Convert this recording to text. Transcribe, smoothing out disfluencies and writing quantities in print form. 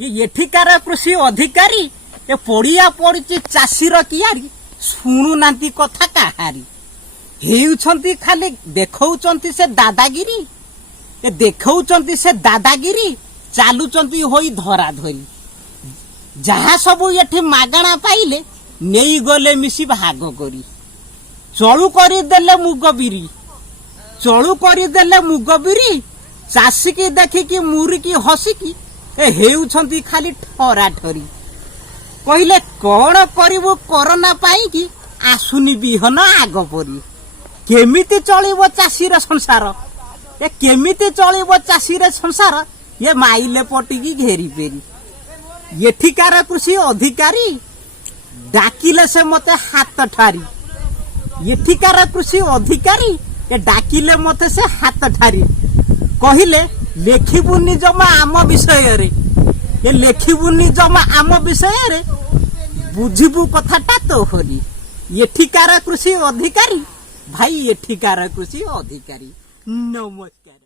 ये एठिकार कृषि अधिकारी ए पड़िया पड़ी चाषीर कियारी शुणु नांती कथा काहारी हेउछंती खाली देखौचंती से दादागिरी ए देखौचंती से दादागिरी चालुचंती होई धरा धरी जहा सब एठी मागणा पाइले नेई गले मिसी भाग करी चलू करी देले मुग बिरी चलू करी देले मुग बिरी चाषी की देखिकी मुरिकी हसिकी ए हेउछंती खाली ठरा ठरी कहले कौन करिवो कोरोना पाई कि आसुनी बिहन आग परी केमिति चलिबो चाषीर संसार ए केमिति चलिबो चाषीर संसार ये माइले पटिकी घेरी पेरी एठिकार कृषि अधिकारी डाकिले से मते हाथ ठारी एठिकार कृषि अधिकारी ए डाकिले मते से हाथ ठारी कहिले लेखिबुनी जमा आम विषय रे ये लेखिबुनी जमा आम विषय रे बुझिबु कथाटा तो हरी एठिकार कृषि अधिकारी भाई एठिकार कृषि अधिकारी नमस्कार।